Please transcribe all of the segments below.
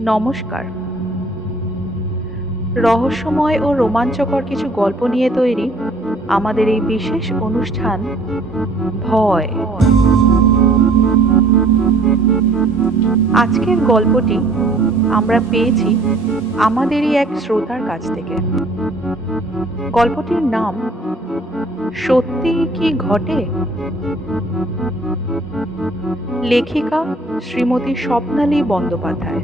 নমস্কার। রহস্যময় ও রোমাঞ্চকর কিছু গল্প নিয়ে তৈরি আমাদের এই বিশেষ অনুষ্ঠান ভয়। আজকের গল্পটি আমরা পেয়েছি আমাদেরই এক শ্রোতার কাছ থেকে। গল্পটির নাম সত্যিই কি ঘটে? লেখিকা শ্রীমতী স্বপ্নালী বন্দ্যোপাধ্যায়।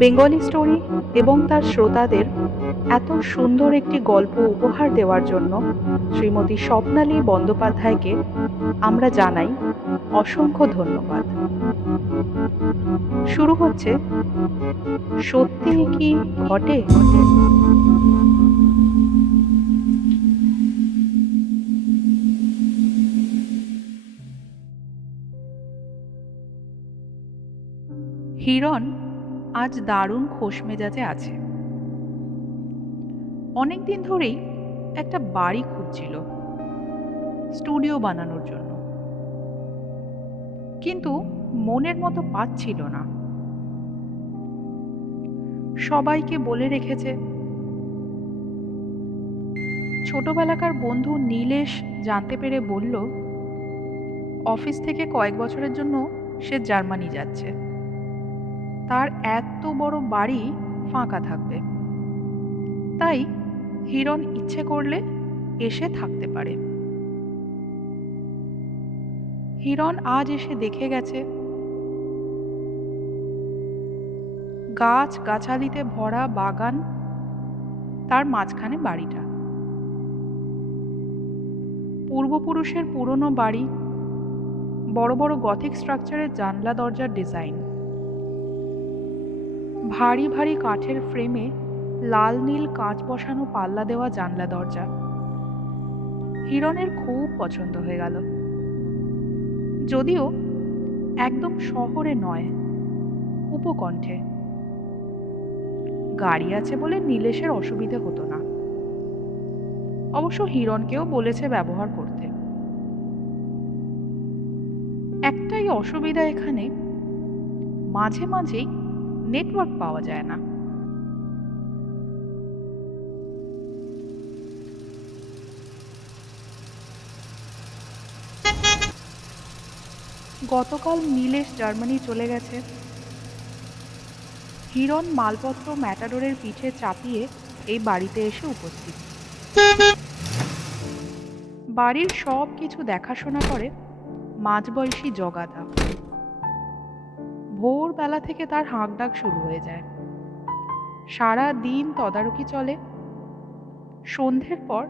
বেঙ্গলি স্টোরি এবং তার শ্রোতাদের এত সুন্দর একটি গল্প উপহার দেওয়ার জন্য শ্রীমতী স্বপ্নালী বন্দ্যোপাধ্যায়কে আমরা জানাই অসংখ্য ধন্যবাদ। শুরু হচ্ছে সত্যিই কি ঘটে? হিরণ আজ দারুণ খোশ মেজাজে আছে। অনেকদিন ধরেই একটা বাড়ি খুঁজছিল স্টুডিও বানানোর জন্য, কিন্তু মনের মতো পাচ্ছিল না। সবাইকে বলে রেখেছে। ছোটবেলাকার বন্ধু নীলেশ জানতে পেরে বলল অফিস থেকে কয়েক বছরের জন্য সে জার্মানি যাচ্ছে। তার এত বড় বাড়ি ফাঁকা থাকবে, তাই হিরণ ইচ্ছে করলে এসে থাকতে পারে। হিরণ আজ এসে দেখে গেছে গাছ গাছালিতে ভরা বাগান, তার মাঝখানে বাড়িটা। পূর্বপুরুষের পুরনো বাড়ি, বড় বড় গথিক স্ট্রাকচারের জানলা দরজার ডিজাইন, ভারী ভারী কাঠের ফ্রেমে লাল নীল কাঁচ বসানো পাল্লা দেওয়া জানলা দরজা। হিরণের খুব পছন্দ হয়ে গেল। যদিও একদম শহরে নয়, উপকণ্ঠে। গাড়ি আছে বলে নীলেশের অসুবিধে হতো না। অবশ্য হিরণকেও বলেছে ব্যবহার করতে। একটাই অসুবিধা, এখানে মাঝে মাঝেই নেটওয়ার্ক পাওয়া যায় না। গতকাল নীলেশ জার্মানি চলে গেছে। হিরণ মালপত্র ম্যাটাডোরের পিঠে চাপিয়ে এই বাড়িতে এসে উপস্থিত। বাড়ির সব কিছু দেখাশোনা করে মাঝবয়সী জগাদা। ভোরবেলা থেকে তার হাঁকডাক শুরু হয়ে যায়। সারা দিন তদারকি চলে। সন্ধ্যের পর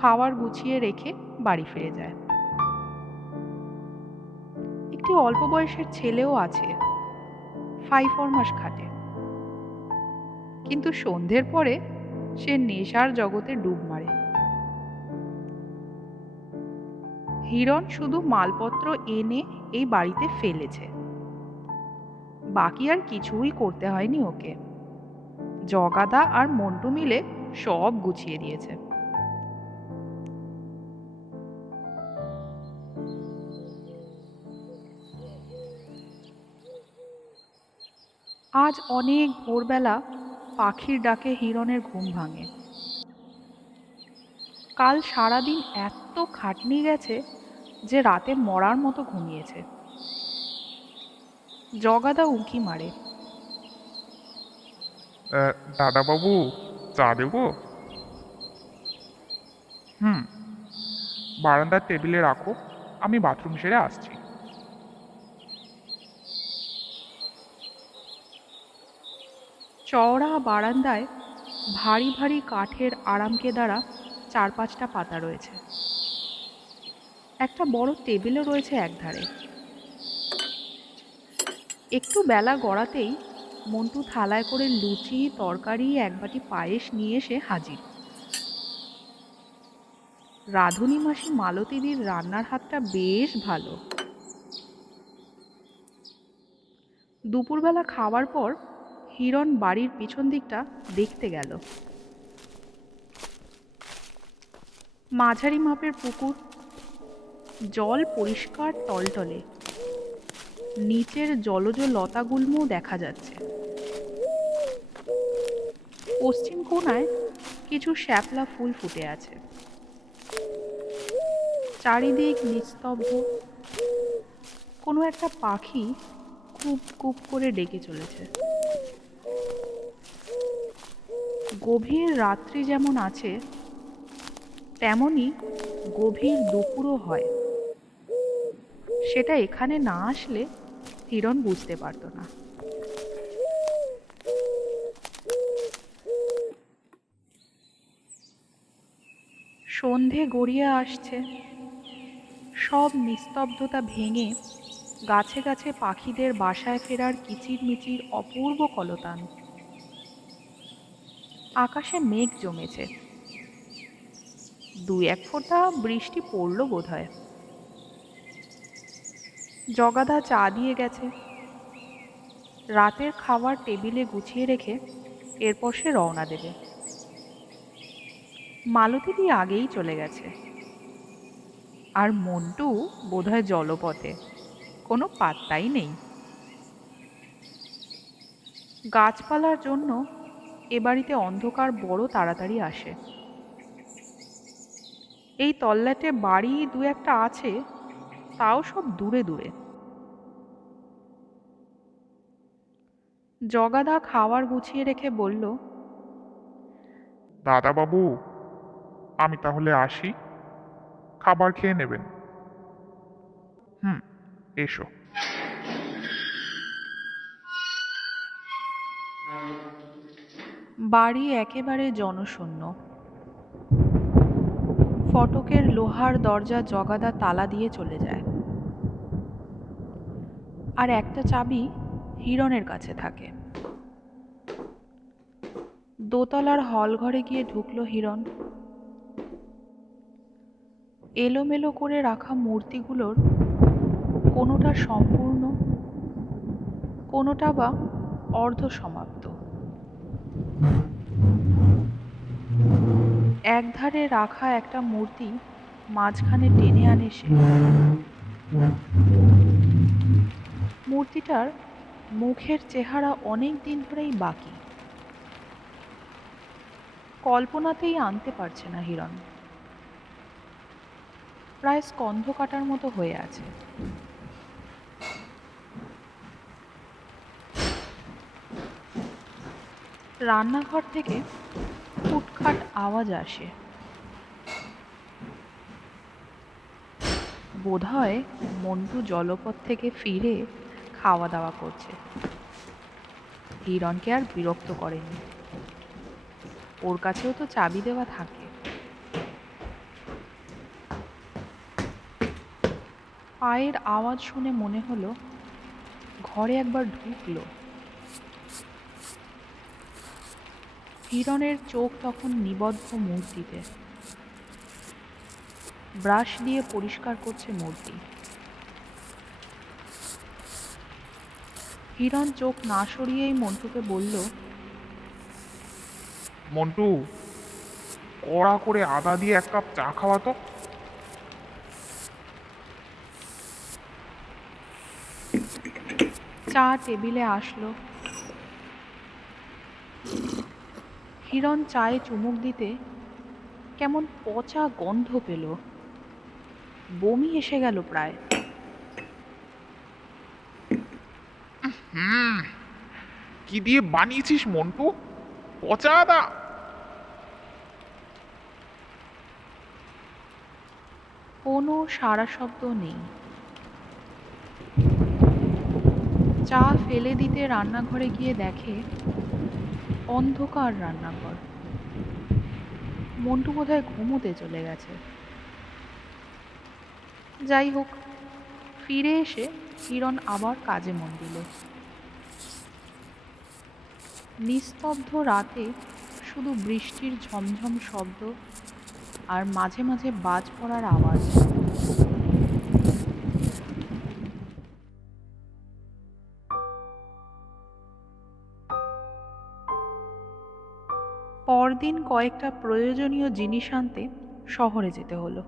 খাবার গুছিয়ে রেখে বাড়ি ফিরে যায়। একটি অল্প বয়সের ছেলেও আছে, 5-4 মাস খাটে। কিন্তু সন্ধ্যের পরে সে নেশার জগতে ডুব মারে। হিরণ শুধু মালপত্র এনে এই বাড়িতে ফেলেছে, বাকি আর কিছুই করতে হয়নি ওকে। জগাদা আর মন্টু মিলে সব গুছিয়ে দিয়েছে। আজ অনেক ভোরবেলা পাখির ডাকে হিরণের ঘুম ভাঙে। কাল সারাদিন এত খাটনি গেছে যে রাতে মরার মতো ঘুমিয়েছে। জগাদা উঁকি মারে। দাদাবাবু, চা দেবো? হুম, বারান্দার টেবিলে রাখো, আমি বাথরুম সেরে আসছি। চওড়া বারান্দায় ভারী ভারী কাঠের আরামকেদারা 4-5টা পাতা রয়েছে। একটা বড় টেবিলও রয়েছে একধারে। একটু বেলা গড়াতেই মন্টু থালায় করে লুচি, তরকারি, এক বাটি পায়েস নিয়ে এসে হাজির। রাঁধুনি মাসি মালতীদির রান্নার হাতটা বেশ ভালো। দুপুরবেলা খাওয়ার পর হিরণ বাড়ির পিছন দিকটা দেখতে গেল। মাঝারি মাপের পুকুর, জল পরিষ্কার টলটলে। নিচের জলজ লতাগুল্মও দেখা যাচ্ছে। পশ্চিম কোণায় কিছু শ্যাপলা ফুল ফুটে আছে। চারিদিক নিস্তব্ধ। কোনো একটা পাখি কুপ কুপ করে ডেকে চলেছে। গভীর রাত্রি যেমন আছে, তেমনি গভীর দুপুরও হয়। সেটা এখানে না আসলে হিরণ বুঝতে পারত না। সন্ধে গড়িয়ে আসছে। সব নিস্তব্ধতা ভেঙে গাছে গাছে পাখিদের বাসায় ফেরার কিচিরমিচির অপূর্ব কলতান। আকাশে মেঘ জমেছে। দুই এক ফোঁটা বৃষ্টি পড়ল বোধহয়। জগাদা চা দিয়ে গেছে। রাতের খাবার টেবিলে গুছিয়ে রেখে এরপর সে রওনা দেবে। মালতীদি আগেই চলে গেছে। আর মন্টু বোধহয় জলপথে, কোনো পাত্তাই নেই। গাছপালার জন্য এ বাড়িতে অন্ধকার বড় তাড়াতাড়ি আসে। এই তল্লাটে বাড়ি দু একটা আছে, তাও সব দূরে দূরে। জগাদা খাবার গুছিয়ে রেখে বলল, দাদাবাবু, আমি তাহলে আসি, খাবার খেয়ে নেবেন। হুম, এসো। বাড়ি একেবারে জনশূন্য। ফটকের লোহার দরজা জগাদা তালা দিয়ে চলে যায়। আর একটা চাবি হিরণের কাছে থাকে। দোতলার হল ঘরে গিয়ে ঢুকলো হিরণ। এলোমেলো করে রাখা মূর্তিগুলোর কোনোটা সম্পূর্ণ, কোনোটা বা অর্ধ সমাপ্ত। একধারে রাখা একটা মূর্তি মাঝখানে টেনে আনে সে। মূর্তিটার মুখের চেহারা অনেক দিন ধরেই বাকি। কল্পনাতেই আনতে পারছে না হিরণ। প্রায় স্কন্ধ কাটার মতো হয়ে আছে। রান্নাঘর থেকে খুটখাট আওয়াজ আসে। বোধহয় মন্টু জলপথ থেকে ফিরে খাওয়া দাওয়া করছে। হিরণকে আর বিরক্ত করেনি। ওর কাছেও তো চাবি দেওয়া থাকে। পায়ের আওয়াজ শুনে মনে হলো ঘরে একবার ঢুকলো। হিরণের চোখ তখন নিবদ্ধ মূর্তিতে। ব্রাশ দিয়ে পরিষ্কার করছে মূর্তি। হিরণ চোখ না সরিয়েই মন্টুকে বলল, মন্টু, কড়া করে আদা দিয়ে এক কাপ চা খাওয়া তো। চা টেবিলে আসলো। হিরণ চায়ে চুমুক দিতে কেমন পচা গন্ধ পেল। বমি এসে গেল প্রায়। হুম, কি দিয়ে বানিয়েছিস মন্টু? পচা আদা? কোনো সাড়া শব্দ নেই। চা ফেলে দিতে রান্নাঘরে গিয়ে দেখে অন্ধকার রান্নাঘর। মন্টু বোধহয় ঘুমোতে চলে গেছে। যাই হোক, ফিরে এসে হিরণ আবার কাজে মন দিল। নিস্তব্ধ রাতে শুধু বৃষ্টির ঝমঝম শব্দ আর মাঝে মাঝে বাজ পড়ার আওয়াজ। পরদিন কয়েকটা প্রয়োজনীয় জিনিস আনতে শহরে যেতে হলো।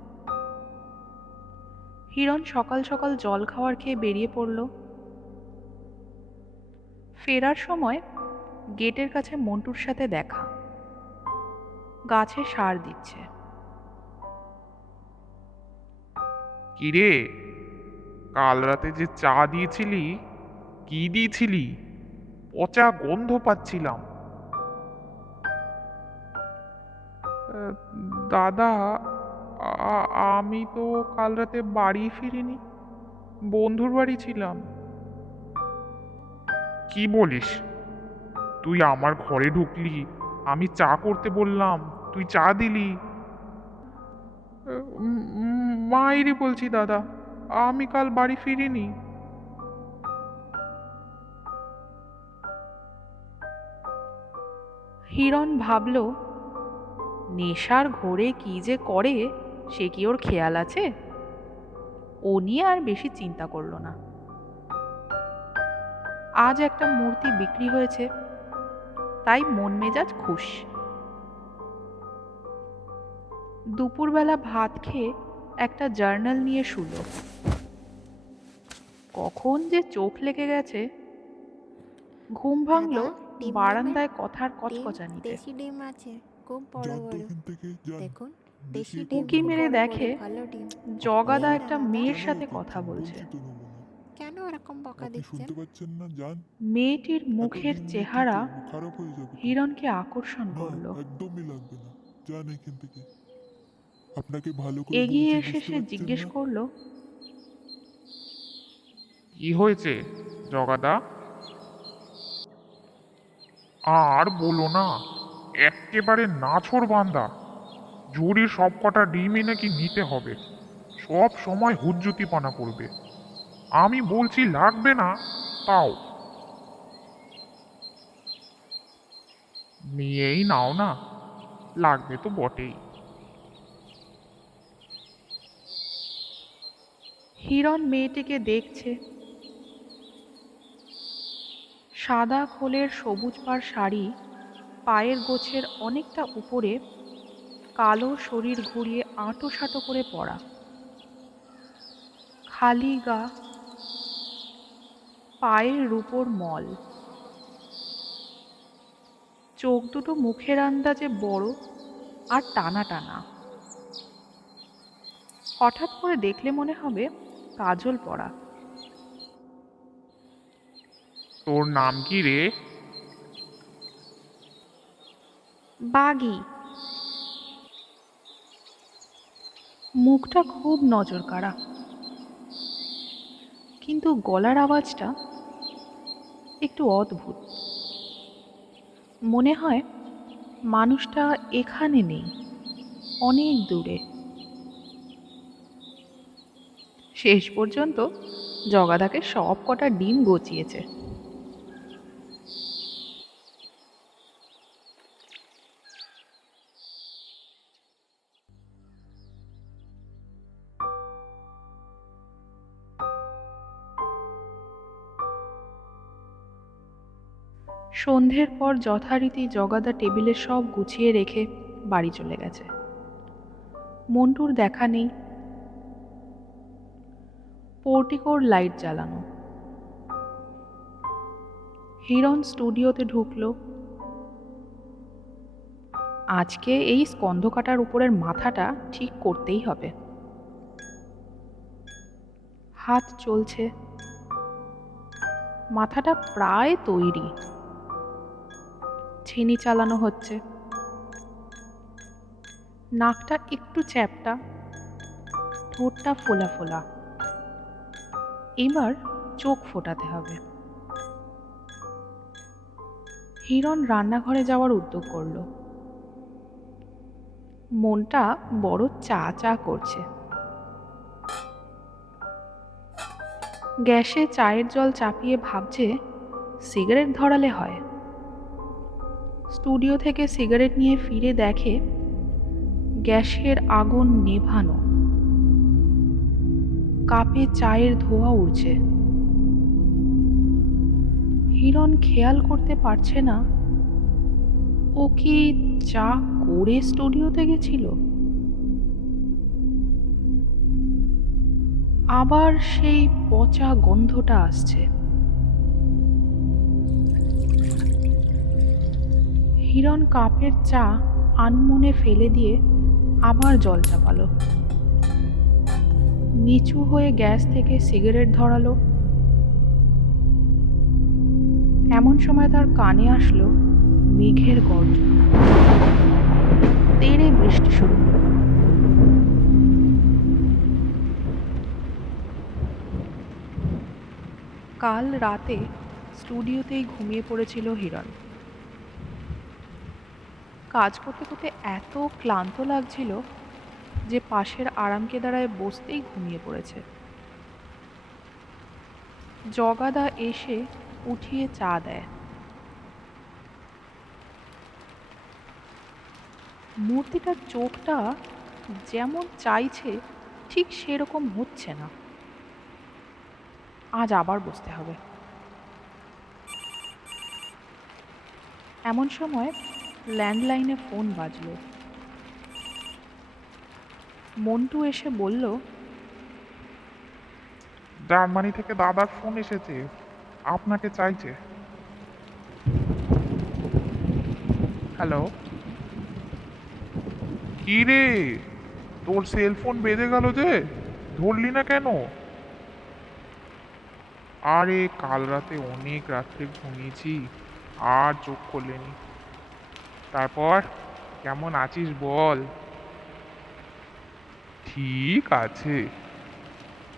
হিরণ সকাল সকাল জল খাওয়ার খেয়ে বেরিয়ে পড়ল। ফেরার সময় গেটের কাছে মন্টুর সাথে দেখা, গাছে সার দিচ্ছে। কিরে, কাল রাতে যে চা দিয়েছিলি, কি দিয়েছিলি? পচা গন্ধ পাচ্ছিলাম। দাদা, আমি তো কাল রাতে বাড়ি ফিরিনি, বন্ধুর বাড়ি ছিলাম। কি বলিস? তুই আমার ঘরে ঢুকলি, আমি চা করতে বললাম, তুই চা দিলি? মায়েরই বলছি দাদা, আমি কাল বাড়ি ফিরিনি। হিরণ ভাবল, নেশার ঘোরে কি যে করে সে কি ওর খেয়াল আছে? ও নিয়ে আর বেশি চিন্তা করল না। আজ একটা মূর্তি বিক্রি হয়েছে, তাই মন মেজাজ খুশ। দুপুরবেলা ভাত খেয়ে একটা জার্নাল নিয়ে শুল। কখন যে চোখ লেগে গেছে। ঘুম ভাঙল দাদা, ডিম নেবেন? বারান্দায় কথার ডিম, কচকচানিতে। দেশি ডিম আছে, খুব বড় যান তো বড়। এখান থেকে, যান। দেখুন, বেশি দেশি একটু ডিম উঁকি খুব মেরে বড় বড়, দেখে ভালো ডিম। জগাদা নিন না একটা দাদা। মেয়ের কেন সাথে ওকে কথা বলছে। বলছি তো নেবো না। কেন এরকম বকা আপনি দিচ্ছেন? শুনতে পাচ্ছেন না? যান। মেয়েটির এত মুখের ডিম নিয়ে কি চেহারা করবো? খারাপ হয়ে যাবে তো। হিরণকে আকর্ষণ না, করল। একদমই লাগবে না। যান এখান থেকে। আপনাকে ভালো করে এগিয়ে বলছি, এসে বুঝতে সে পারছেন জিজ্ঞেস না? করলো, কি হয়েছে জগাদা? আর বলো না, এক্কেবারে নাছোড় বান্দা। ঝুড়ির সব কটা ডিমই নাকি নিতে হবে, সব সময় হুজ্জুতিপনা করবে। আমি বলছি লাগবে না, তাও নিয়েই নাও না, লাগবে তো বটেই। হিরণ মেয়েটিকে দেখছে। সাদা খোলের সবুজ পাড় শাড়ি পায়ের গোছের অনেকটা উপরে, কালো শরীর ঘুরিয়ে আঁটো করে পরা, খালি গা, পায়ের রূপোর মল, চোখ দুটো মুখের আন্দাজে বড় আর টানা টানা। হঠাৎ করে দেখলে মনে হবে কাজল পরা। তোর নাম কি রে? বাগি। মুখটা খুব নজর কাড়া, কিন্তু গলার আওয়াজটা একটু অদ্ভুত। মনে হয় মানুষটা এখানে নেই, অনেক দূরে। শেষ পর্যন্ত জগাদাকে সব কটা ডিম গচিয়েছে। সন্ধ্যের পর যথারীতি জগাদা টেবিলে সব গুছিয়ে রেখে বাড়ি চলে গেছে। মন্টুর দেখা নেই। পোর্টিকোর লাইট জ্বালানো। হিরণ স্টুডিওতে ঢুকলো। আজকে এই স্কন্ধ কাটার উপরের মাথাটা ঠিক করতেই হবে। হাত চলছে, মাথাটা প্রায় তৈরি। ছিনি চালানো হচ্ছে। নাকটা একটু চ্যাপ্টা, ঠোঁটটা ফোলা ফোলা। এবার চোখ ফোটাতে হবে। হিরণ রান্নাঘরে যাওয়ার উদ্যোগ করলো। মনটা বড় চা চা করছে। গ্যাসে চায়ের জল চাপিয়ে ভাবছে সিগারেট ধরালে হয়। স্টুডিও থেকে সিগারেট নিয়ে ফিরে দেখে গ্যাসের আগুন নেভানো, কাপে চায়ের ধোঁয়া উঠছে। হিরণ খেয়াল করতে পারছে না ও কি চা করে স্টুডিওতে গেছিল। আবার সেই পচা গন্ধটা আসছে। হিরণ কাপের চা আনমনে ফেলে দিয়ে আবার জল চাপালো। নিচু হয়ে গ্যাস থেকে সিগারেট ধরালো। এমন সময় তার কানে আসলো মেঘের গর্জন। তেড়ে বৃষ্টি শুরু হলো। কাল রাতে স্টুডিওতেই ঘুমিয়ে পড়েছিল হিরণ। কাজ করতে করতে এত ক্লান্ত লাগছিল যে পাশের আরামকেদারায় বসতেই ঘুমিয়ে পড়েছে। জগাদা এসে উঠিয়ে চা দেয়। মূর্তিটার চোখটা যেমন চাইছে ঠিক সেরকম হচ্ছে না। আজ আবার বসতে হবে। এমন সময় ল্যান্ডলাইনে ফোন বাজলো। মন্টু এসে বলল, জার্মানি থেকে দাদার ফোন এসেছে, আপনাকে চাইছে। হ্যালো, কি রে, তোর সেলফোন বেজে গেল যে, ধরলি না কেন? আরে কাল রাতে অনেক রাত্রে ঘুমিয়েছি, আর চোখ খোলেনি। তারপর কেমন আছিস বল? ঠিক আছে,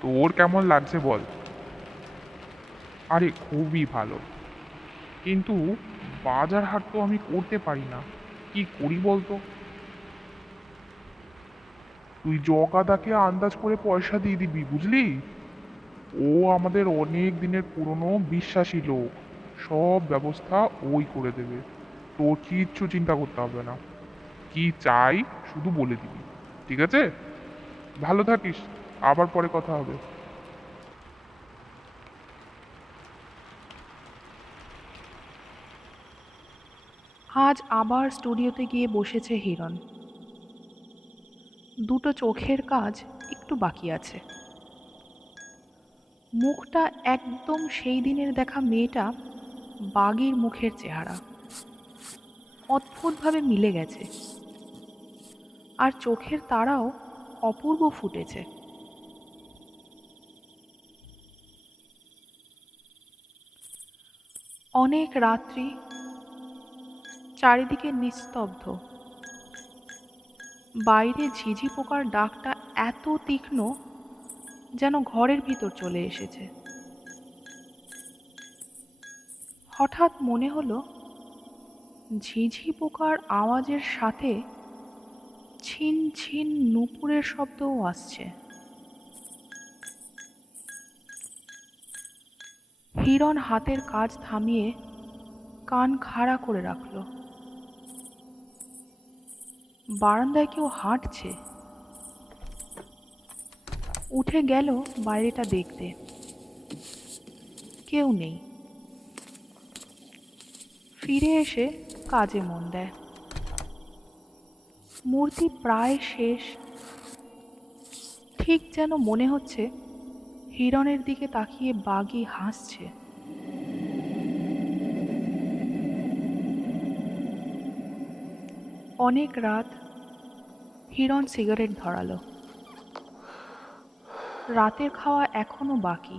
তোর কেমন লাগছে বল? আরে খুবই ভালো, কিন্তু বাজার হাট তো আমি করতে পারি না, কি করি বলতো? তুই জগাদাকে আন্দাজ করে পয়সা দিয়ে দিবি, বুঝলি? ও আমাদের অনেক দিনের পুরনো বিশ্বাসী লোক, সব ব্যবস্থা ওই করে দেবে। তোর কিচ্ছু চিন্তা করতে হবে না, কি চাই শুধু বলে দিবি, ঠিক আছে? ভালো থাকিস, আবার পরে কথা হবে। আজ আবার স্টুডিওতে গিয়ে বসেছে হিরণ। দুটো চোখের কাজ একটু বাকি আছে। মুখটা একদম সেই দিনের দেখা মেয়েটা বাগির মুখের চেহারা, অদ্ভুতভাবে মিলে গেছে। আর চোখের তারাও অপূর্ব ফুটেছে। অনেক রাত্রি, চারিদিকে নিস্তব্ধ। বাইরে ঝিঝি পোকার ডাকটা এত তীক্ষ্ণ যেন ঘরের ভিতর চলে এসেছে। হঠাৎ মনে হলো ঝিঝি পোকার আওয়াজের সাথে ছিন ছিন নূপুরের শব্দও আসছে। হিরণ হাতের কাজ থামিয়ে কান খাড়া করে রাখল। বারান্দায় কেউ হাঁটছে। উঠে গেল বাইরেটা দেখতে। কেউ নেই। ফিরে এসে কাজে মন দেয়। মূর্তি প্রায় শেষ। ঠিক যেন মনে হচ্ছে হিরণের দিকে তাকিয়ে বাগি হাসছে। অনেক রাত হিরণ সিগারেট ধরালো। রাতের খাওয়া এখনো বাকি,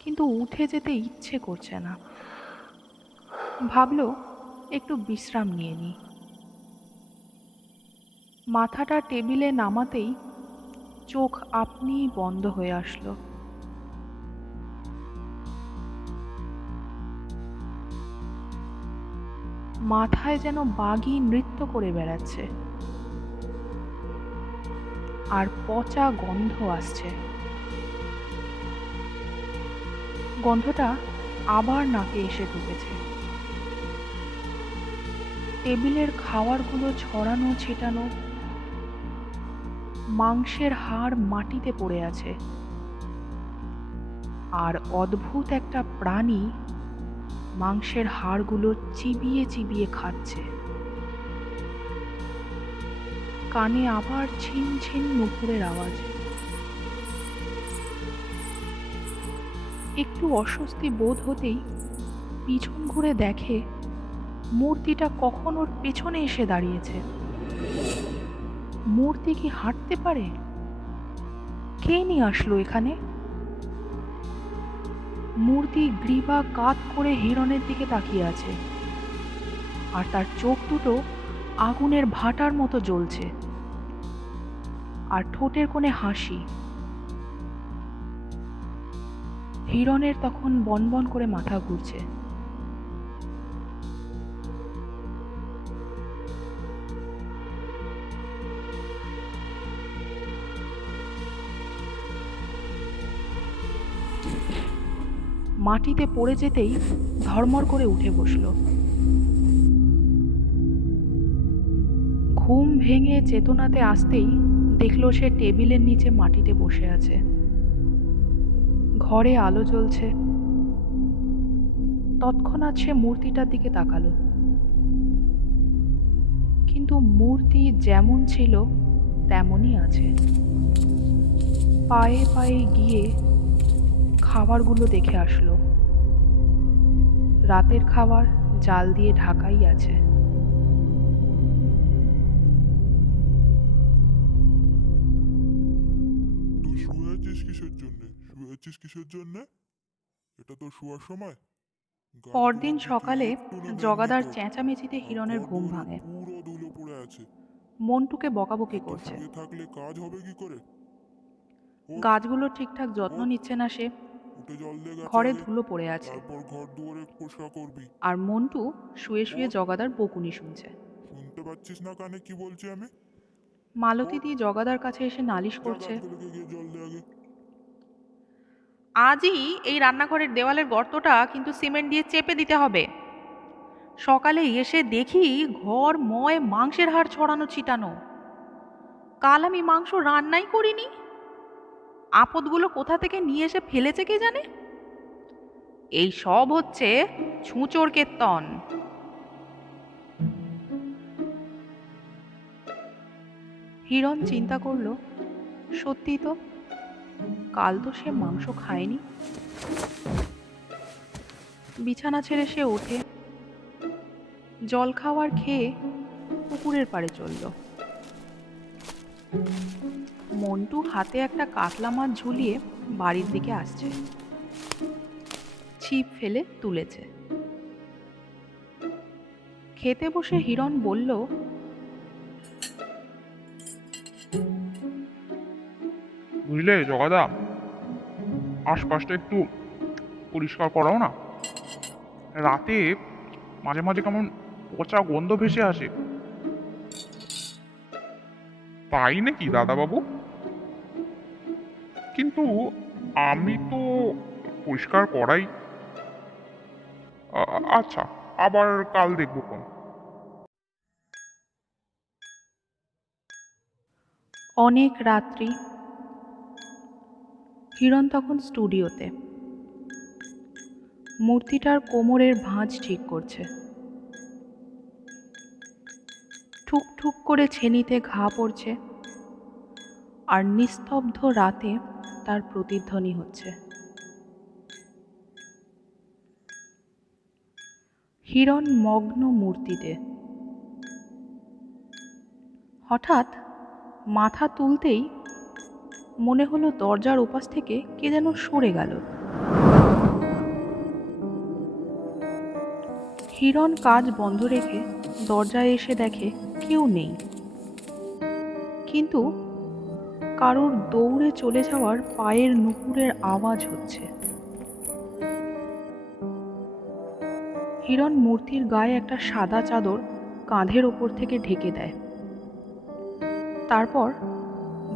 কিন্তু উঠে যেতে ইচ্ছে করছে না। ভাবলো একটু বিশ্রাম নিয়ে নিই। মাথাটা টেবিলে নামাতেই চোখ আপনিই বন্ধ হয়ে আসলো। মাথায় যেন বাঘই নৃত্য করে বেড়াচ্ছে, আর পচা গন্ধ আসছে। গন্ধটা আবার নাকে এসে ঢুকেছে। টেবিলের খাবারগুলো ছড়ানো ছিটানো, মাংসের হাড় মাটিতে পড়ে আছে, আর অদ্ভুত একটা প্রাণী মাংসের হাড়গুলো চিবিয়ে চিবিয়ে খাচ্ছে। কানে আবার ছিন ছিন নূপুরের আওয়াজ। একটু অস্বস্তি বোধ হতেই পিছন ঘুরে দেখে মূর্তিটা কখন ওর পেছনে এসে দাঁড়িয়েছে। মূর্তি কি হাঁটতে পারে? কে নিয়ে আসলো এখানে? মূর্তি গ্রীবা কাত করে হিরণের দিকে তাকিয়ে আছে, আর তার চোখ দুটো আগুনের ভাটার মতো জ্বলছে, আর ঠোঁটের কোণে হাসি। হিরণের তখন বনবন করে মাথা ঘুরছে। মাটিতে পড়ে যেতেই ধড়মড় করে উঠে বসল। ঘুম ভেঙে চেতনাতে আসতেই দেখল সে টেবিলের নিচে মাটিতে বসে আছে। ঘরে আলো জ্বলছে। তৎক্ষণাৎ সে মূর্তিটার দিকে তাকালো, কিন্তু মূর্তি যেমন ছিল তেমনই আছে। পায়ে পায়ে গিয়ে খাবারগুলো দেখে আসলো। রাতের খাবার জাল দিয়ে ঢাকাই আছে। তুই শুয়ে আছিস কিসের জন্য? শুয়ে আছিস কিসের জন্য? এটা তো শোয়ার সময়। পরদিন গাছগুলোর দিকে সকালে একটু না দেখলি জগাদার তো? চেঁচামেচিতে আর হিরণের ঘর ঘুম দুয়ারে ভাঙে। পুরো ধুলো পড়ে আছে। মন্টুকে বকাবকি এত করছে। শুয়ে থাকলে কাজ হবে কি করে? ওঠ, গাছগুলোর ঠিকঠাক যত্ন ওঠ, নিচ্ছে না সে। উঠে জল দিয়ে গাছে ঘরে আগে। ধুলো পড়ে আছে, তারপর ঘর দুয়ারে পরিষ্কার করবি। আর মন্টু শুয়ে শুয়ে ওঠ, জগাদার বকুনি শুনছে। শুনতে পাচ্ছিস না কানে কি বলছি আমি? মালতী ওঠ, দি জগাদার কাছে এসে নালিশ যা করছে, গাছগুলোকে গিয়ে জল দে আগে। আজই এই রান্নাঘরের দেওয়ালের গর্তটা কিন্তু সিমেন্ট দিয়ে চেপে দিতে হবে। সকালে এসে দেখি ঘর ময় মাংসের হাড় ছড়ানো ছিটানো। কাল আমি মাংস রান্নাই করিনি। আপদগুলো কোথা থেকে নিয়ে এসে ফেলেছে কে জানে। এই সব হচ্ছে ছুঁচোর কেত্তন। হিরণ চিন্তা করলো, সত্যি তো, কাল তো সে মাংস খায়নি। বিছানা ছেড়ে সে ওঠে, জল খাওয়ার খেয়ে পুকুরের পাড়ে চলল। মন্টু হাতে একটা কাতলা মাছ ঝুলিয়ে বাড়ির দিকে আসছে। ছিপ ফেলে তুলেছে। খেতে বসে হিরণ বলল, বুঝলে জগাদা, আশপাশটা একটু পরিষ্কার করাও না। রাতে মাঝে মাঝে কেমন পচা গন্ধ ভেসে আসে। তাই নাকি দাদাবাবু? কিন্তু আমি তো পরিষ্কার করাই। আচ্ছা, আবার কাল দেখবো কোন। অনেক রাত্রি। হিরণ তখন স্টুডিওতে মূর্তিটার কোমরের ভাঁজ ঠিক করছে। ঠুক ঠুক করে ছেনিতে ঘা পড়ছে, আর নিস্তব্ধ রাতে তার প্রতিধ্বনি হচ্ছে। হিরণ মগ্ন মূর্তিতে। হঠাৎ মাথা তুলতেই মনে হলো দরজার ওপাশ থেকে কে যেন সরে গেল। হিরণ কাজ বন্ধ রেখে দরজায় এসে দেখে কেউ নেই, কিন্তু কারোর দৌড়ে চলে যাওয়ার পায়ের নুপুরের আওয়াজ হচ্ছে। হিরণ মূর্তির গায়ে একটা সাদা চাদর কাঁধের ওপর থেকে ঢেকে দেয়। তারপর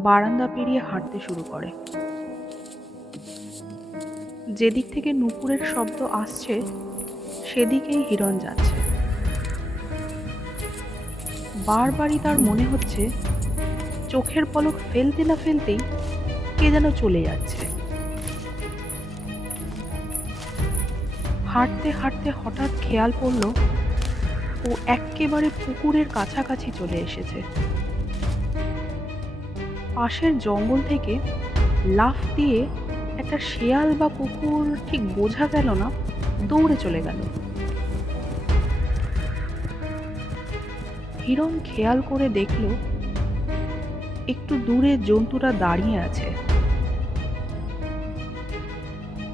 বারান্দা পেরিয়ে হাঁটতে শুরু করে। যেদিক থেকে নুপুরের শব্দ আসছে সেদিকেই হিরণ যাচ্ছে। বারবারই তার মনে হচ্ছে চোখের পলক ফেলতে না ফেলতেই কে যেন চলে যাচ্ছে। হাঁটতে হাঁটতে হঠাৎ খেয়াল পড়ল ও এক্কেবারে পুকুরের কাছাকাছি চলে এসেছে। পাশের জঙ্গল থেকে লাফ দিয়ে একটা শেয়াল বা কুকুর ঠিক বোঝা গেল না দৌড়ে চলে গেল। হিরণ খেয়াল করে দেখল একটু দূরে জন্তুটা দাঁড়িয়ে আছে,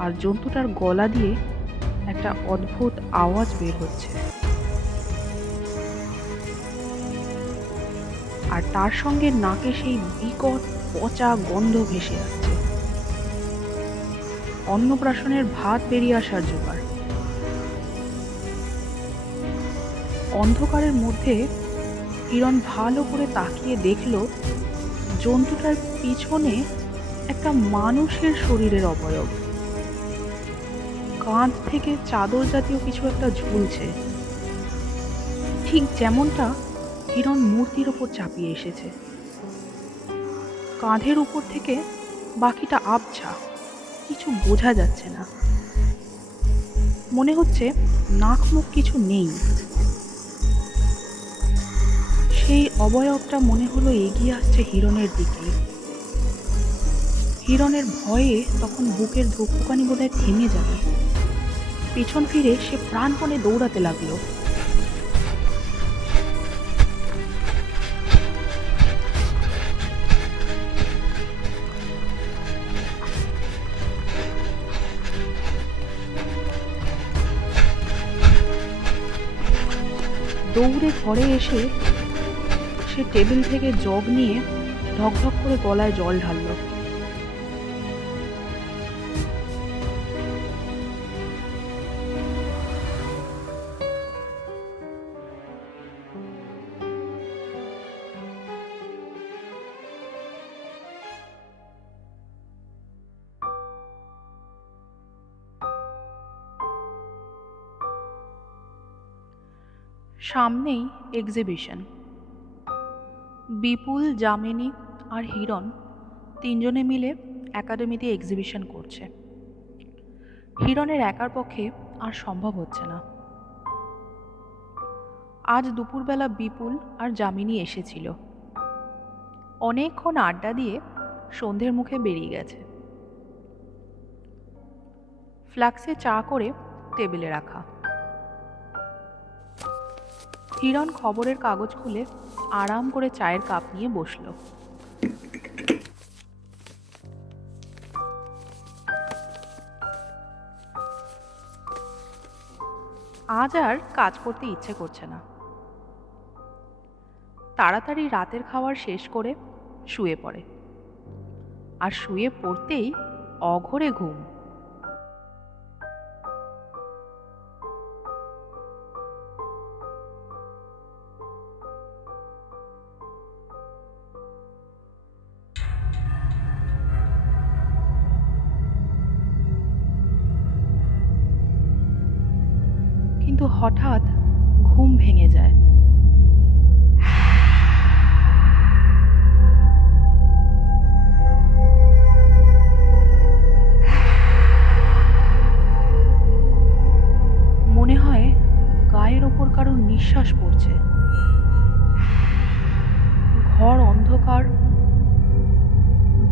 আর জন্তুটার গলা দিয়ে একটা অদ্ভুত আওয়াজ বের হচ্ছে, আর তার সঙ্গে নাকে সেই বিকট পচা গন্ধ ভেসে আসছে। অন্নপ্রাশনের ভাত বেরিয়ে আসার জোগাড়। অন্ধকারের মধ্যে হিরণ ভালো করে তাকিয়ে দেখল জন্তুটার পিছনে একটা মানুষের শরীরের অবয়ব। কাঁধ থেকে চাদর জাতীয় কিছু একটা ঝুলছে, ঠিক যেমনটা হিরণ মূর্তির ওপর চাপিয়ে এসেছে। কাঁধের উপর থেকে বাকিটা আবছা, কিছু বোঝা যাচ্ছে না। মনে হচ্ছে নাক মুখ কিছু নেই। সেই অবয়বটা মনে হলো এগিয়ে আসছে হিরণের দিকে। হিরণের ভয়ে তখন বুকের ধুকপুকানি বোধহয় থেমে যাবে। পেছন ফিরে সে প্রাণপণে দৌড়াতে লাগলো। দৌড়ে ঘরে এসে সে টেবিল থেকে জগ নিয়ে ঢকঢক করে গলায় জল ঢালল। সামনেই এক্সিবিশন। বিপুল, যামিনী আর হিরণ তিনজনে মিলে একাডেমিতে এক্সিবিশন করছে। হিরণের একার পক্ষে আর সম্ভব হচ্ছে না। আজ দুপুরবেলা বিপুল আর যামিনী এসেছিল। অনেকক্ষণ আড্ডা দিয়ে সন্ধ্যের মুখে বেরিয়ে গেছে। ফ্লাক্সে চা করে টেবিলে রাখা। হিরণ খবরের কাগজ খুলে আরাম করে চায়ের কাপ নিয়ে বসল। আজ আর কাজ করতে ইচ্ছে করছে না। তাড়াতাড়ি রাতের খাবার শেষ করে শুয়ে পড়ে, আর শুয়ে পড়তেই অঘোরে ঘুম। কিন্তু হঠাৎ ঘুম ভেঙে যায়। মনে হয় গায়ের ওপর কারোর নিঃশ্বাস পড়ছে। ঘর অন্ধকার,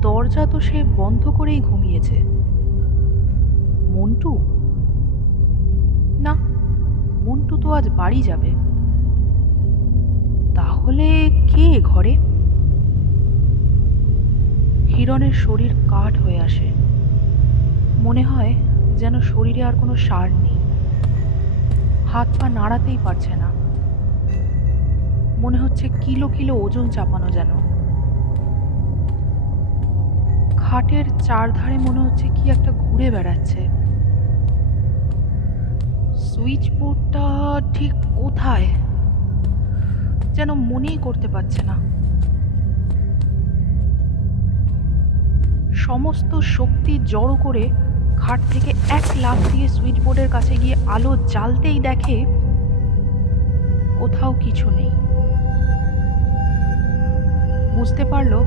দরজা তো সে বন্ধ করেই ঘুমিয়েছে। মন্টু? না, মন্টু তো আজ বাড়ি যাবে। তাহলে কে ঘরে? হিরণের শরীর কাঠ হয়ে আসে। মনে হয় যেন শরীরে আর কোনো সার নেই। হাত পা নাড়াতেই পারছে না। মনে হচ্ছে কিলো কিলো ওজন চাপানো যেন। খাটের চারধারে মনে হচ্ছে কি একটা ঘুরে বেড়াচ্ছে। সুইচ বোর্ডটা ঠিক কোথায় যেন মনেই করতে পারছে না। সমস্ত শক্তি জড়ো করে খাট থেকে এক লাফ দিয়ে সুইচ বোর্ডের কাছে গিয়ে আলো জ্বালতেই দেখে কোথাও কিছু নেই। বুঝতে পারলো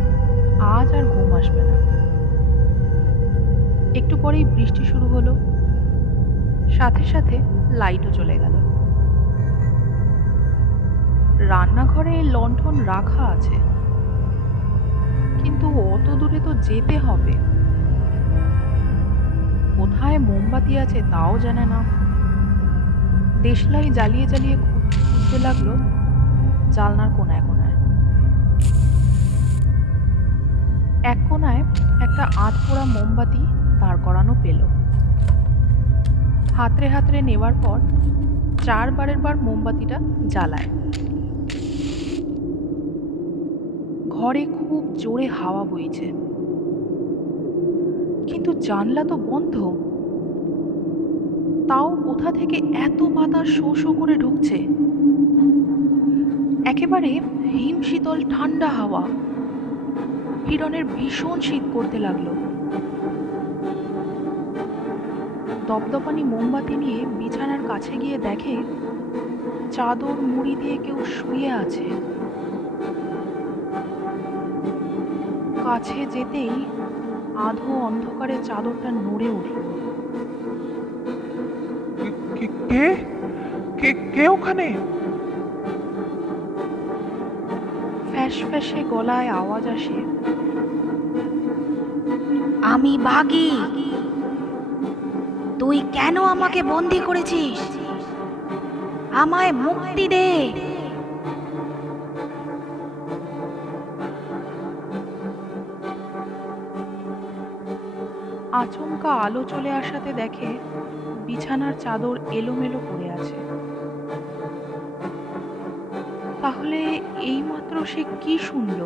আজ আর ঘুম আসবে না। একটু পরেই বৃষ্টি শুরু হলো, সাথে সাথে লাইটও চলে গেল। রান্নাঘরে লণ্ঠন রাখা আছে, কিন্তু অত দূরে তো যেতে হবে। কোথায় মোমবাতি আছে তাও জানে না। দেশলাই জ্বালিয়ে জ্বালিয়ে খুঁজতে লাগলো জানলার কোনায় কোনায়। এক কোনায় একটা আধপোড়া মোমবাতি দাঁড় করানো পেল। হাতড়ে হাতড়ে নেওয়ার পর 4বারের বার মোমবাতিটা জ্বালায়। ঘরে খুব জোরে হাওয়া বইছে, কিন্তু জানলা তো বন্ধ। তাও কোথা থেকে এত বাতাস শো শো করে ঢুকছে। একেবারে হিমশীতল ঠান্ডা হাওয়া। হিরণের ভীষণ শীত করতে লাগলো। দপদপানি মোমবাতি নিয়ে বিছানার কাছে গিয়ে দেখে চাদর মুড়ি দিয়ে কেউ শুয়ে আছে। কাছে যেতেই আধো অন্ধকারে চাদরটা নড়ে উঠল। কে কে কে ওখানে? ফ্যাস ফ্যাসে গলায় আওয়াজ আসে, আমি বাগি। তুই কেন আমাকে বন্দি করেছিস? আমায় মুক্তি দে। আচমকা আলো চলে আসাতে দেখে বিছানার চাদর এলোমেলো পড়ে আছে। তাহলে এইমাত্র সে কি শুনল?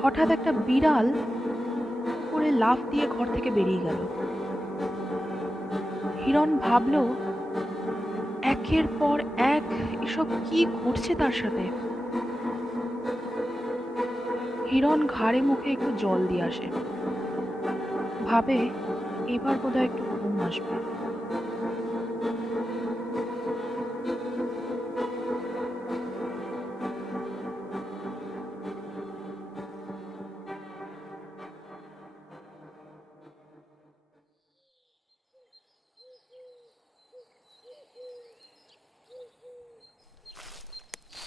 হঠাৎ একটা বিড়াল করে লাফ দিয়ে ঘর থেকে বেরিয়ে গেল। হিরণ ভাবল, একের পর এক এসব কি ঘটছে তার সাথে। হিরণ ঘাড়ে মুখে একটু জল দিয়ে আসে, ভাবে এবার বোধহয় একটু ঘুম আসবে।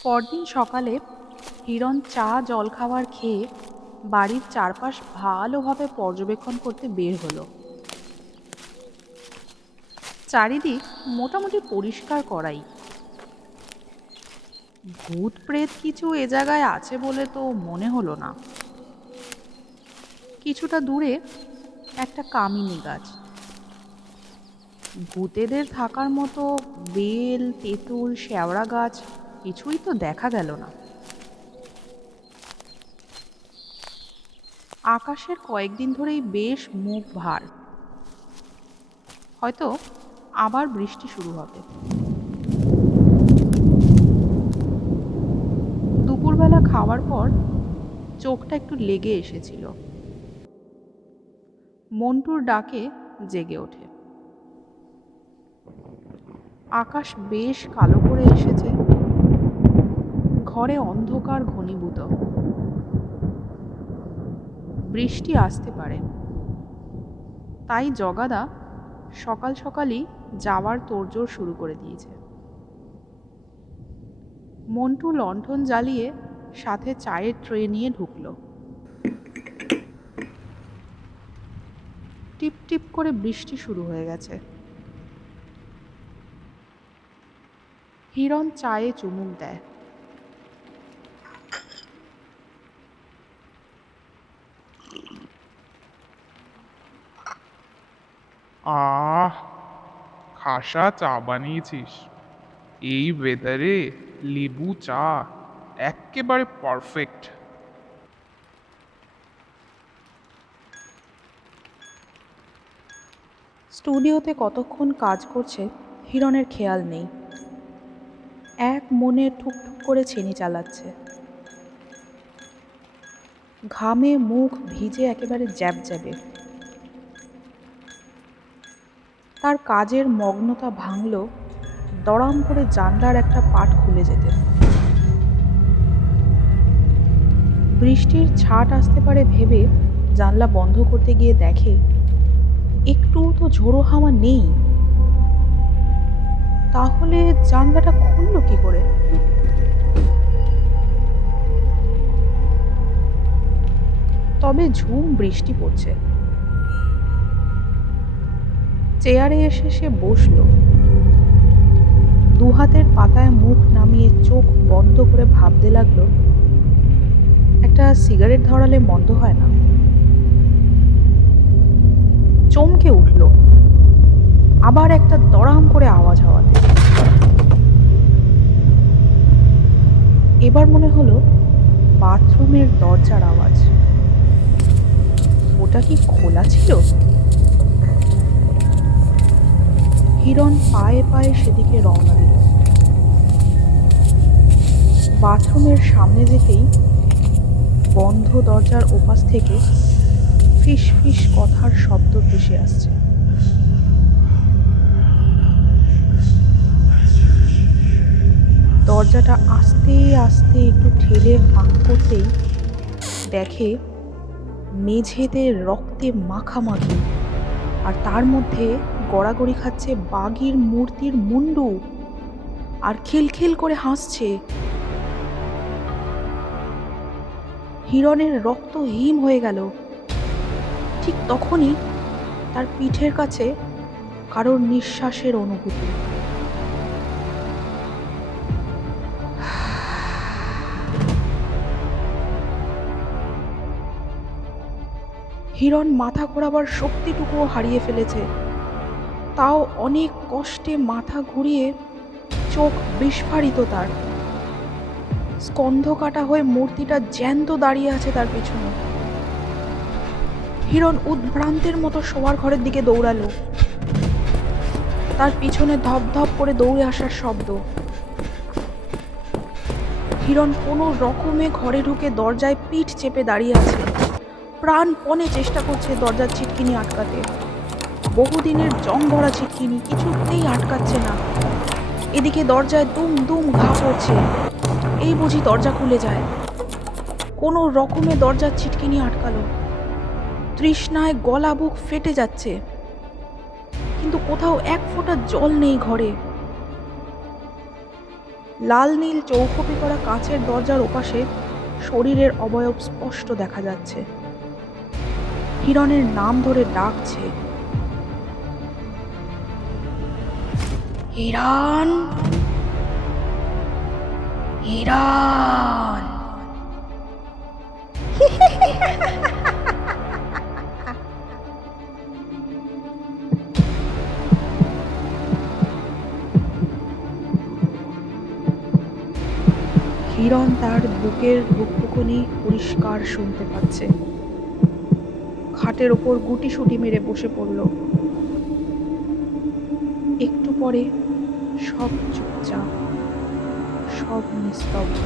পরদিন সকালে হিরণ চা জলখাবার খেয়ে বাড়ির চারপাশ ভালোভাবে পর্যবেক্ষণ করতে বের হলো। চারিদিক মোটামুটি পরিষ্কার করাই। ভূত প্রেত কিছু এ জায়গায় আছে বলে তো মনে হলো না। কিছুটা দূরে একটা কামিনী গাছ। ভূতেদের থাকার মতো বেল, তেঁতুল, শেওড়া গাছ কিছুই তো দেখা গেল না। আকাশের কয়েকদিন ধরেই বেশ মুখ ভার। হয়তো আবার বৃষ্টি শুরু হবে। দুপুরবেলা খাওয়ার পর চোখটা একটু লেগে এসেছিল। মন্টুর ডাকে জেগে ওঠে। আকাশ বেশ কালো করে এসেছে। ঘরে অন্ধকার ঘনীভূত। বৃষ্টি আসতে পারে। তাই জগাদা সকাল সকালই যাওয়ার তোড়জোড় শুরু করে দিয়েছে। মন্টু লণ্ঠন জ্বালিয়ে সাথে চায়ের ট্রে নিয়ে ঢুকলো। টিপ টিপ করে বৃষ্টি শুরু হয়ে গেছে। হিরণ চায়ে চুমুক দেয়। আহ, খাসা চা বানিয়েছিস। এই ওয়েদারে লেবু চা একেবারে পারফেক্ট। স্টুডিওতে কতক্ষণ কাজ করছে হিরণের খেয়াল নেই। এক মনে ঠুকঠুক করে ছেনি চালাচ্ছে। ঘামে মুখ ভিজে একেবারে জ্যাবজ্যাবে। তার কাজের মগ্নতা ভাঙল দড়াম করে জানলার একটা পাট খুলে যেতে। বৃষ্টির ছাট আসতে পারে ভেবে জানলা বন্ধ করতে গিয়ে দেখে একটু তো ঝোড়ো হাওয়া নেই। তাহলে জানলাটা খুলল কি করে? তবে ঝুম বৃষ্টি পড়ছে। চেয়ারে এসে সে বসল। দুহাতের পাতায় মুখ নামিয়ে চোখ বন্ধ করে ভাবতে লাগলো, একটা সিগারেট ধরালে মন্দ হয় না। চমকে উঠল আবার একটা দড়াম করে আওয়াজ হওয়াতে। এবার মনে হলো বাথরুমের দরজার আওয়াজ। ওটা কি খোলা ছিল? হিরণ পায়ে পায়ে সেদিকে রওনা দিল। বাথরুমের সামনে যেতেই বন্ধ দরজার ওপাশ থেকে ফিস ফিস কথার শব্দ ভেসে আসছে। দরজাটা আস্তে আস্তে একটু ঠেলে ফাঁক করতেই দেখে মেঝেতে রক্তে মাখামাখি, আর তার মধ্যে গড়াগড়ি খাচ্ছে বাঘের মূর্তির মুন্ডু, আর খিলখিল করে হাসছে। হিরণের রক্ত হিম হয়ে গেল। ঠিক তখনই তার পিঠের কাছে কারোর নিঃশ্বাসের অনুভূতি। হিরণ মাথা ঘোরাবার শক্তিটুকুও হারিয়ে ফেলেছে, তাও অনেক কষ্টে মাথা ঘুরিয়ে চোখ বিস্ফারিত তার। স্কন্ধ কাটা হয়ে মূর্তিটা জ্যান্ত দাঁড়িয়ে আছে তার পিছনে। হিরণ উদ্ভ্রান্তের মতো শোয়ার ঘরের দিকে দৌড়ালো। তার পিছনে ধপ ধপ করে দৌড়ে আসার শব্দ। হিরণ কোনো রকমে ঘরে ঢুকে দরজায় পিঠ চেপে দাঁড়িয়ে আছে, প্রাণপণে চেষ্টা করছে দরজার ছিটকিনি আটকাতে। বহুদিনের জং ধরা ছিটকিনি, কিছুতেই আটকাচ্ছে না। এদিকে দরজায় দুম দুম ঘা পড়ছে, এই বুঝি দরজা খুলে যায়। কোনো রকমে দরজার ছিটকিনি আটকালো। তৃষ্ণায় গলা বুক ফেটে যাচ্ছে, কিন্তু কোথাও এক ফোঁটা জল নেই ঘরে। লাল নীল চৌকোপি করা কাঁচের দরজার ওপাশে শরীরের অবয়ব স্পষ্ট দেখা যাচ্ছে। হিরণের নাম ধরে ডাকছে, হিরণ, হিরণ। হিরণ তার বুকের ধুকপুকুনি পরিষ্কার শুনতে পাচ্ছে। খাটের ওপর গুটিসুটি মেরে বসে পড়ল। একটু পরে সব চুপচাপ, সব নিস্তব্ধ।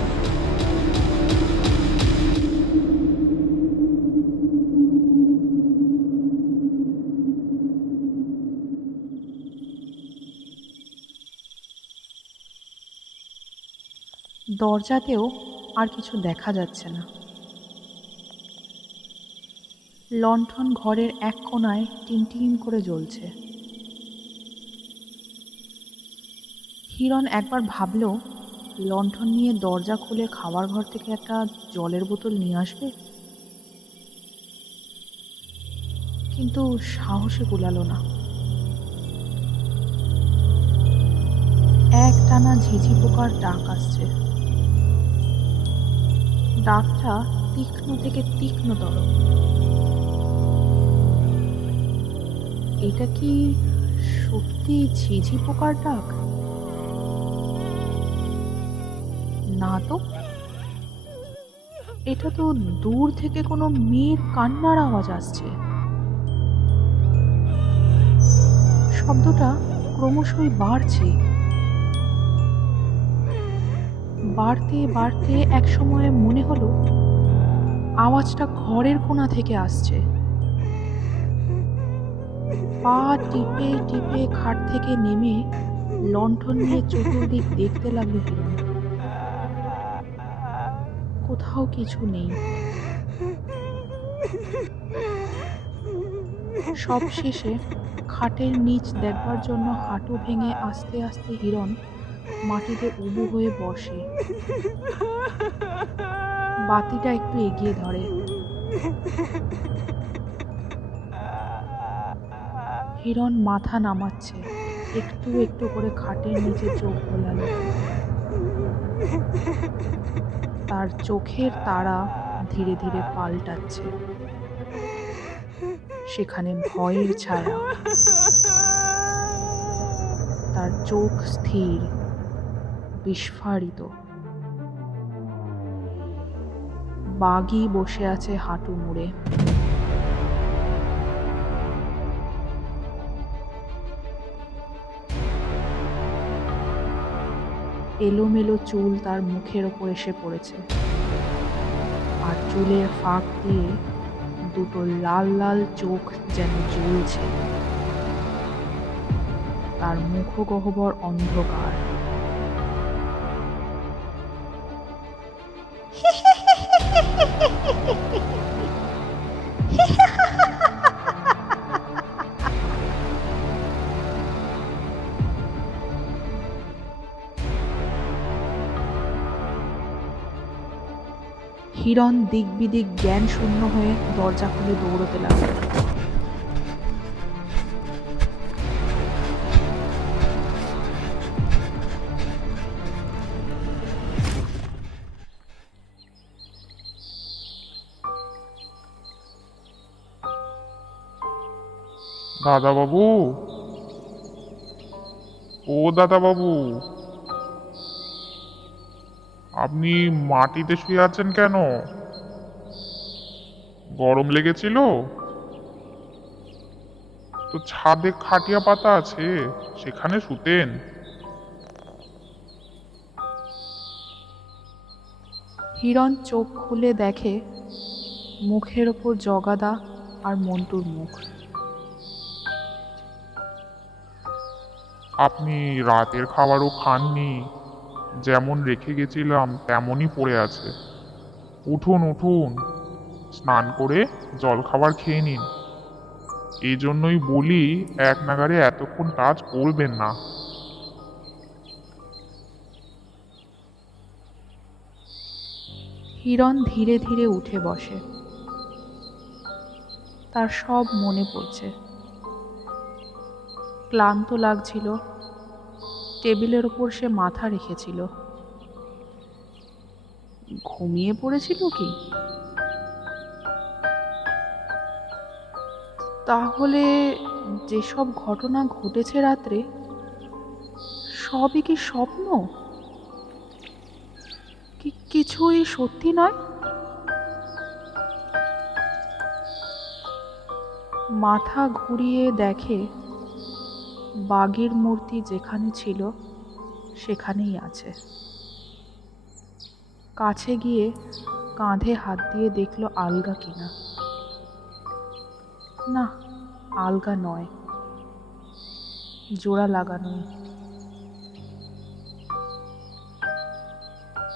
দরজাতেও আর কিছু দেখা যাচ্ছে না। লণ্ঠন ঘরের এক কোণায় টিমটিম করে জ্বলছে। হিরণ একবার ভাবল লণ্ঠন নিয়ে দরজা খুলে খাবার ঘর থেকে একটা জলের বোতল নিয়ে আসবে, কিন্তু সাহসে কুলালো না। একটানা ঝিঝি পোকার ডাক আসছে। ডাকটা তীক্ষ্ণ থেকে তীক্ষ্ণতর। এটা কি সত্যি ঝিঝি পোকার ডাক? না তো, এটা তো দূর থেকে কোনো মেয়ের কান্নার আওয়াজ আসছে। শব্দটা ক্রমশই বাড়ছে, বাড়তে বাড়তে এক সময় মনে হলো আওয়াজটা ঘরের কোণা থেকে আসছে। পা টিপে টিপে খাট থেকে নেমে লণ্ঠন নিয়ে চতুর্দিক দেখতে লাগলো হিরণ। কোথাও কিছু নেই। সব শেষে খাটের নিচ দেখবার জন্য হাঁটু ভেঙে আস্তে আস্তে হিরণ মাটিতে উবু হয়ে বসে। বাতিটা একটু এগিয়ে ধরে। হিরণ মাথা নামাচ্ছে। একটু একটু করে খাটের নিচে চোখ বোলালো। তার চোখের তারা ধীরে ধীরে পাল্টাচ্ছে। সেখানে ভয়ের ছায়া। তার চোখ স্থির, বিস্ফারিত। বাঘই বসে আছে হাঁটু মুড়ে। এলোমেলো চুল তার মুখের ওপর এসে পড়েছে, আর চুলের ফাঁক দিয়ে দুটো লাল লাল চোখ যেন জ্বলছে। তার মুখগহ্বর অন্ধকার। হিরণ দিক বিদিক জ্ঞান শূন্য হয়ে দরজা খুলে দৌড়তে লাগল। দাদাবাবু, ও দাদাবাবু, আপনি মাটিতে শুয়ে আছেন কেন? গরম লেগেছিল? তো ছাদে খাটিয়া পাতা আছে, সেখানে শুতেন। হিরণ চোখ খুলে দেখে মুখের ওপর জগাদা আর মন্টুর মুখ। আপনি রাতের খাবারও খাননি, যেমন রেখে গেছিলাম তেমনই পড়ে আছে। উঠুন উঠুন, স্নান করে জল খাবার খেয়ে নিন। এই জন্যই বলি এক নাগাড়ে এতক্ষণ কাজ করবেন না। হিরণ ধীরে ধীরে উঠে বসে। তার সব মনে পড়ছে। ক্লান্ত লাগছিল। টেবিলের ওপর সে মাথা রেখেছিল। ঘুমিয়ে পড়েছিল কি? তাহলে যেসব ঘটনা ঘটেছে রাত্রে, সবই কি স্বপ্ন? কিছুই সত্যি নয়? মাথা ঘুরিয়ে দেখে বাঘের মূর্তি যেখানে ছিল সেখানেই আছে। কাছে গিয়ে কাঁধে হাত দিয়ে দেখলো আলগা কিনা। না, আলগা নয়, জোড়া লাগানো।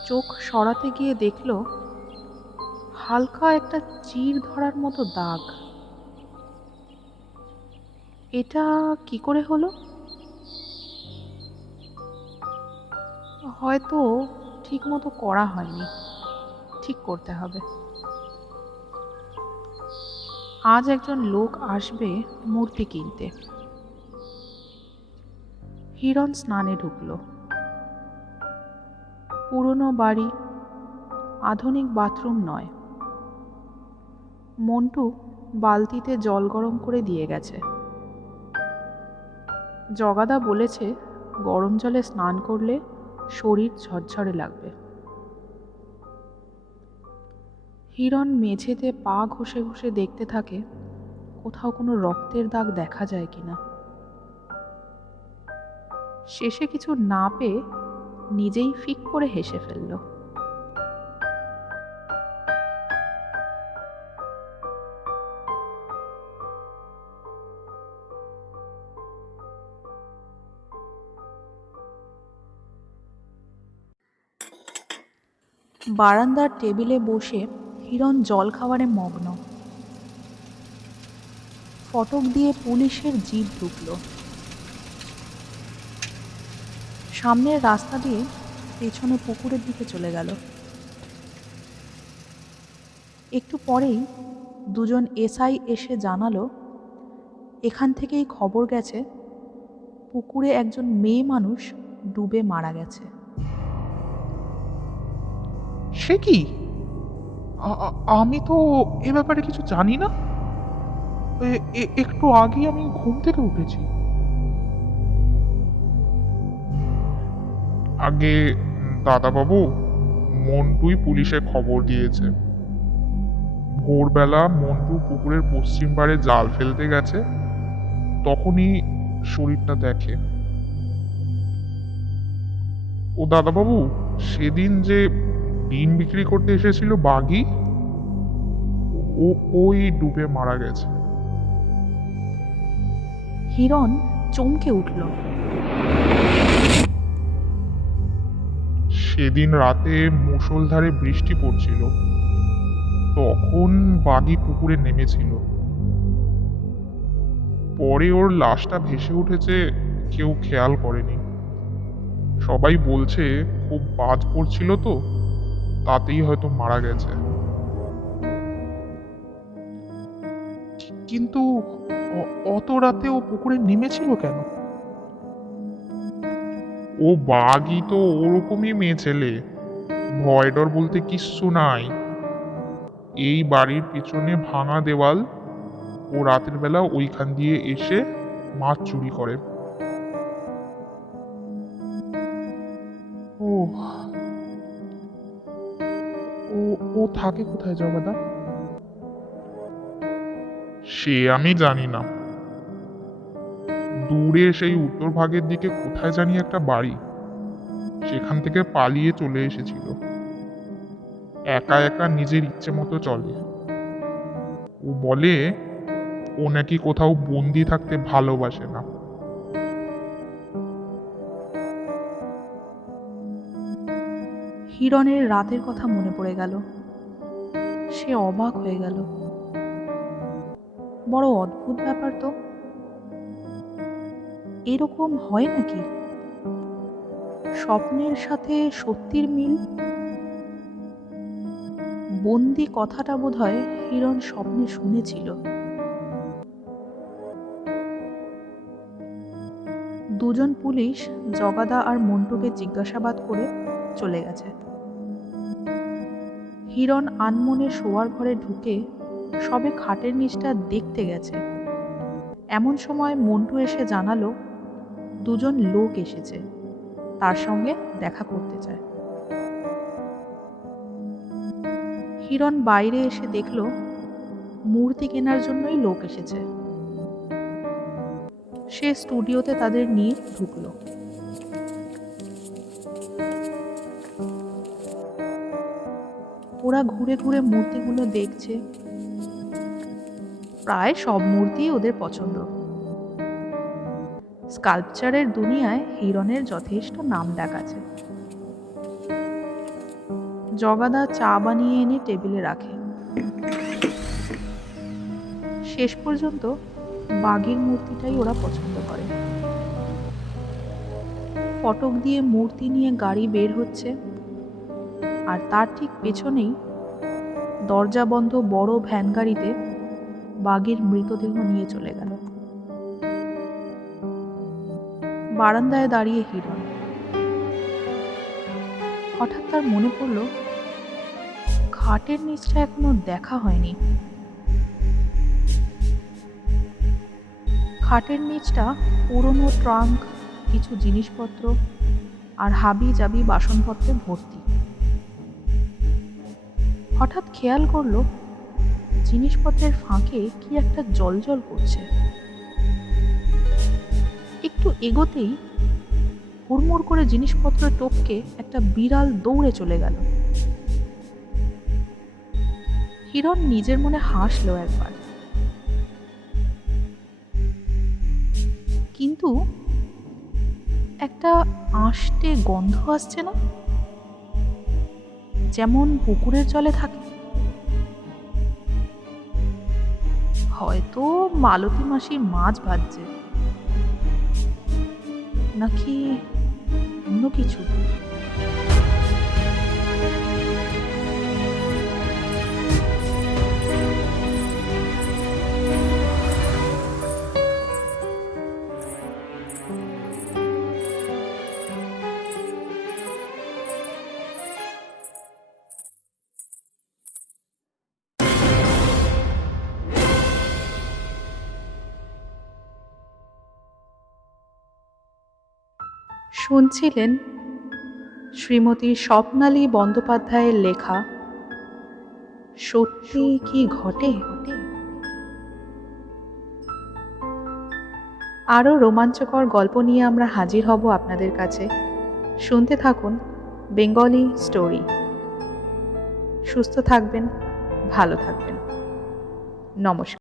চোখ সরাতে গিয়ে দেখলো হালকা একটা চির ধরার মতো দাগ। এটা কি করে হলো? হয়তো ঠিক মতো করা হয়নি, ঠিক করতে হবে। আজ একজন লোক আসবে মূর্তি কিনতে। হিরণ স্নানে ঢুকলো। পুরনো বাড়ি, আধুনিক বাথরুম নয়। মন্টু বালতিতে জল গরম করে দিয়ে গেছে। জগাদা বলেছে গরম জলে স্নান করলে শরীর ঝরঝরে লাগবে। হিরণ মেঝেতে পা ঘষে ঘষে দেখতে থাকে কোথাও কোনো রক্তের দাগ দেখা যায় কিনা। শেষে কিছু না পেয়ে নিজেই ফিক করে হেসে ফেলল। বারান্দার টেবিলে বসে হিরণ জল খাবারে মগ্ন। ফটক দিয়ে পুলিশের জিপ ঢুকলো। সামনের রাস্তা দিয়ে পেছনে পুকুরের দিকে চলে গেল। একটু পরেই দুজন এসআই এসে জানালো এখান থেকেই খবর গেছে পুকুরে একজন মেয়ে মানুষ ডুবে মারা গেছে। সে কি? আমি তো এ ব্যাপারে কিছু জানি না। একটু আগে আমি ঘুম থেকে উঠেছি। আগে দাদাবাবু, মন্টুই পুলিশে খবর দিয়েছে। ভোরবেলা মন্টু পুকুরের পশ্চিম পাড়ে জাল ফেলতে গেছে, তখনই শরীরটা দেখে। ও দাদাবাবু, সেদিন যে ডিম বিক্রি করতে এসেছিল বাঘি, ওই ডুবে মারা গেছে। হিরণ চমকে উঠল। সেদিন রাতে মুষলধারে বৃষ্টি পড়ছিল, তখন বাঘি পুকুরে নেমেছিল। পরে ওর লাশটা ভেসে উঠেছে, কেউ খেয়াল করেনি। সবাই বলছে খুব বাজ পড়ছিল তো, তাতেই হয়তো মারা গেছে। কিন্তু অত রাতে ও পুকুরে নেমেছিল কেন? ও বাঘই তো ওরকমই মেয়ে ছেলে, ভয় ডর বলতে কিচ্ছু নাই। এই বাড়ির পিছনে ভাঙা দেওয়াল, ও রাতের বেলা ওইখান দিয়ে এসে মাছ চুরি করে। ও ও ও থাকে কোথায় জগাদা? সে আমি জানি না। দূরে সেই উত্তর ভাগের দিকে কোথায় জানি একটা বাড়ি, সেখান থেকে পালিয়ে চলে এসেছিল। একা একা নিজের ইচ্ছে মতো চলে। ও বলে ও নাকি কোথাও বন্দি থাকতে ভালোবাসে না। হিরণের রাতের কথা মনে পড়ে গেল। সে অবাক হয়ে গেল। বড় অদ্ভুত ব্যাপার তো। এরকম হয় নাকি? স্বপ্নের সাথে সত্যির মিল। বন্দি কথাটা বোধহয় হিরণ স্বপ্নে শুনেছিল। দুজন পুলিশ জগাদা আর মন্টুকে জিজ্ঞাসাবাদ করে চলে গেছে। হিরণ আনমনে শোয়ার ঘরে ঢুকে সবে খাটের নিচটা দেখতে গেছে, এমন সময় মন্টু এসে জানালো দুজন লোক এসেছে, তার সঙ্গে দেখা করতে চায়। হিরণ বাইরে এসে দেখল মূর্তি কেনার জন্যই লোক এসেছে। সে স্টুডিওতে তাদের নিয়ে ঢুকলো। ওরা ঘুরে ঘুরে মূর্তিগুলো দেখছে। প্রায় সব মূর্তি ওদের পছন্দ। স্কাল্পচারের দুনিয়ায় হিরণের যথেষ্ট নাম ডাক আছে। জগাদা চা বানিয়ে এনে টেবিলে রাখে। শেষ পর্যন্ত বাঘের মূর্তিটাই ওরা পছন্দ করে। ফটক দিয়ে মূর্তি নিয়ে গাড়ি বের হচ্ছে, আর তার ঠিক পেছনেই দরজা বন্ধ বড় ভ্যান গাড়িতে বাঘের মৃতদেহ নিয়ে চলে গেল। বারান্দায় দাঁড়িয়ে হিরণ। হঠাৎ তার মনে পড়ল খাটের নিচটা এখনো দেখা হয়নি। খাটের নিচটা পুরনো ট্রাঙ্ক, কিছু জিনিসপত্র আর হাবি জাবি বাসনপত্রে ভর্তি। হঠাৎ খেয়াল করলো জিনিসপত্রের ফাঁকে কি একটা জ্বলজ্বল করছে। একটু এগোতেই হুড়মুড় করে জিনিসপত্র টপকে একটা বিড়াল দৌড়ে চলে গেল। হিরণ নিজের মনে হাসলো একবার, কিন্তু একটা আষ্টে গন্ধ আসছে না, যেমন পুকুরের জলে থাকে। হয়তো মালতী মাসির মাছ ভাজছে, নাকি অন্য কিছু। শুনছিলেন শ্রীমতী স্বপ্নালী বন্দ্যোপাধ্যায়ের লেখা সত্যি কি ঘটে। আরও রোমাঞ্চকর গল্প নিয়ে আমরা হাজির হব আপনাদের কাছে। শুনতে থাকুন বেঙ্গলি স্টোরি। সুস্থ থাকবেন, ভালো থাকবেন। নমস্কার।